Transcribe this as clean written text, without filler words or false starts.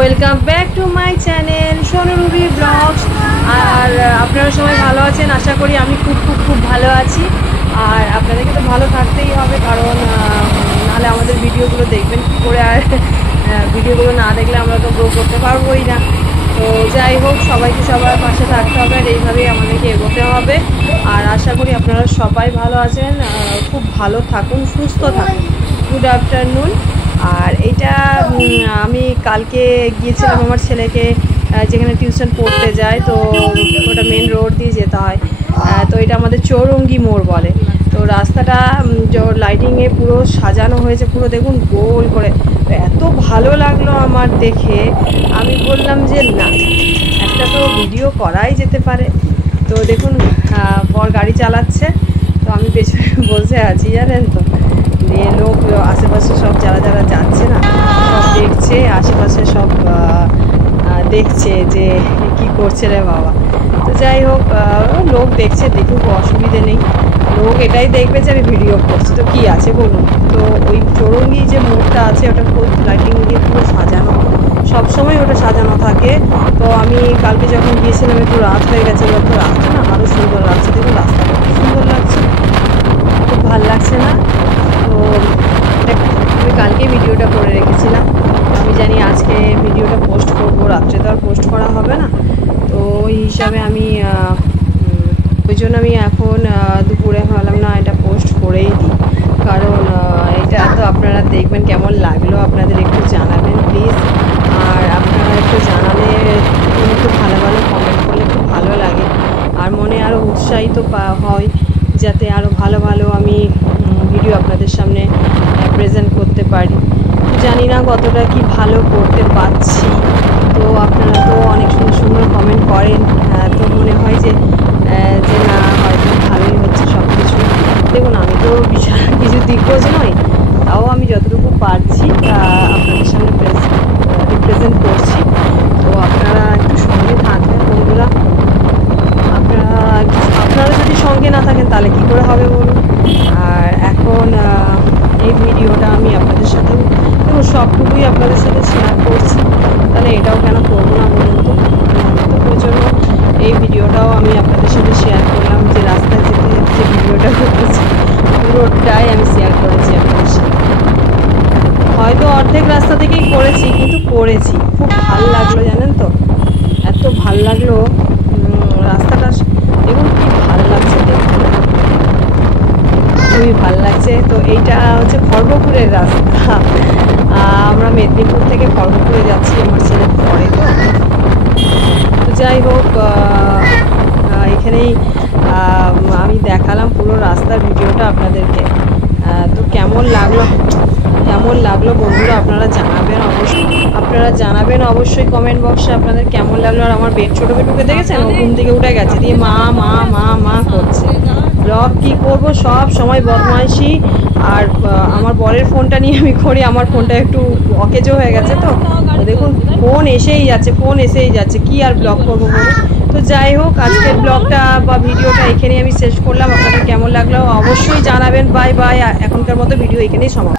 Welcome back to my channel Sonu Ruby vlogs. আর আপনারা সবাই ভালো আছেন আশা করি। আমি খুব ভালো আছি। আর আপনাদেরকে তো ভালো থাকতেই হবে, কারণ নাহলে আমাদের ভিডিওগুলো দেখবেন কী করে। আর ভিডিওগুলো না দেখলে আমরা তো গ্রো করতে পারবোই না। তো যাই হোক, সবাইকে সবার পাশে থাকতে হবে, আর এইভাবেই আমাদেরকে এগোতে হবে। আর আশা করি আপনারা সবাই ভালো আছেন, খুব ভালো থাকুন, সুস্থ থাকুন। Good afternoon. আর এটা আমি কালকে গিয়েছিলাম আমার ছেলেকে যেখানে টিউশন পড়তে যায়, তো ওটা মেন রোড দিয়ে যেতে হয়। তো এটা আমাদের চৌরঙ্গি মোড় বলে। তো রাস্তাটা লাইটিংয়ে পুরো সাজানো হয়েছে, পুরো দেখুন গোল করে। এত ভালো লাগলো আমার দেখে, আমি বললাম যে না, একটা তো ভিডিও করাই যেতে পারে। তো দেখুন বর গাড়ি চালাচ্ছে, তো আমি পেছনে বসে আছি, জানেন তো। দিয়ে লোক আশেপাশে সব যারা যাচ্ছে না, সব দেখছে, আশেপাশে সব দেখছে যে কি করছে রে বাবা। তো যাই হোক, লোক দেখছে, দেখুক, অসুবিধে নেই। লোক এটাই দেখবে যে আমি ভিডিও করছি, তো কি আছে বলুন। তো ওই চৌরঙ্গি যে মোড়টা আছে, ওটা খুব লাইটিং দিয়ে পুরো সাজানো, সবসময় ওটা সাজানো থাকে। তো আমি কালকে যখন গিয়েছিলাম একটু রাত হয়ে গেছে, তো রাস্তা না আরও সুন্দর লাগছে। দেখুন রাস্তাটা খুব সুন্দর লাগছে, খুব ভালো লাগছে না? তো আমি কালকে ভিডিওটা করে রেখেছিলাম। আমি জানি আজকে ভিডিওটা পোস্ট করবো, রাত্রে তো আর পোস্ট করা হবে না। তো ওই হিসাবে আমি ওই জন্য আমি এখন দুপুরে ভাবলাম না, এটা পোস্ট করেই দিই। কারণ এটা তো আপনারা দেখবেন কেমন লাগলো, আপনাদের একটু জানাবেন প্লিজ। আর আপনারা একটু জানালে, একটু ভালো কমেন্ট করলে খুব ভালো লাগে। আর মনে আরও উৎসাহিত হয়, যাতে আরও ভালো আমি ভিডিও আপনাদের সামনে প্রেজেন্ট করতে পারি। জানি না কতটা কি ভালো করতে পারছি। তো আপনারা তো অনেক সুন্দর কমেন্ট করেন, তো মনে হয় যে না, হয়তো ভালোই হচ্ছে সব কিছু। দেখুন আমি তো বিশাল কিছু দিগ্গজ নই, তাও আমি যতটুকু পারছি আপনাদের সামনে রিপ্রেজেন্ট করছি। তো আপনারা একটু সঙ্গে থাকবেন বন্ধুরা। আপনারা যদি সঙ্গে না থাকেন তাহলে কি করে হবে বলুন। আর এখন এই ভিডিওটা আমি আপনাদের সাথে দেখুন সবটুকুই আপনাদের সাথে শেয়ার করছি, তাহলে এটাও কেন করবো না বলুন তো। তো ওই জন্য এই ভিডিওটাও আমি আপনাদের সাথে শেয়ার করলাম, যে রাস্তায় যেতে যে ভিডিওটা করতেছি পুরোটাই আমি শেয়ার করেছি আপনাদের সাথে। হয়তো অর্ধেক রাস্তা থেকেই করেছি, কিন্তু করেছি। খুব ভালো লাগলো জানেন তো, এত ভাল লাগলো রাস্তাটা। দেখুন কি ভালো লাগছে দেখতে, খুবই ভালো লাগছে। তো এইটা হচ্ছে খড়গপুরের রাস্তা। আমরা মেদিনীপুর থেকে খড়গপুরে যাচ্ছি আমার ছেলে পড়ে। তো যাই হোক, এখানেই আমি দেখালাম পুরো রাস্তার ভিডিওটা আপনাদেরকে। তো কেমন লাগলো বন্ধুরা, আপনারা জানাবেন অবশ্যই কমেন্ট বক্সে আপনাদের কেমন লাগলো। আর আমার ছোটো বেটুকে দেখেছেন, ও ঘুম থেকে উঠে গেছে, দিয়ে মা করছে। ব্লগ কী করবো, সব সময় বদমাইশি। আর আমার বরের ফোনটা নিয়ে আমি করি, আমার ফোনটা একটু অকেজো হয়ে গেছে। তো দেখুন ফোন এসেই যাচ্ছে, কি আর ব্লগ করবো বলে। তো যাই হোক, আজকের ব্লগটা বা ভিডিওটা এখানেই আমি শেষ করলাম। আপনাদের কেমন লাগলো অবশ্যই জানাবেন। বাই। এখনকার মতো ভিডিও এখানেই সমাপ্ত।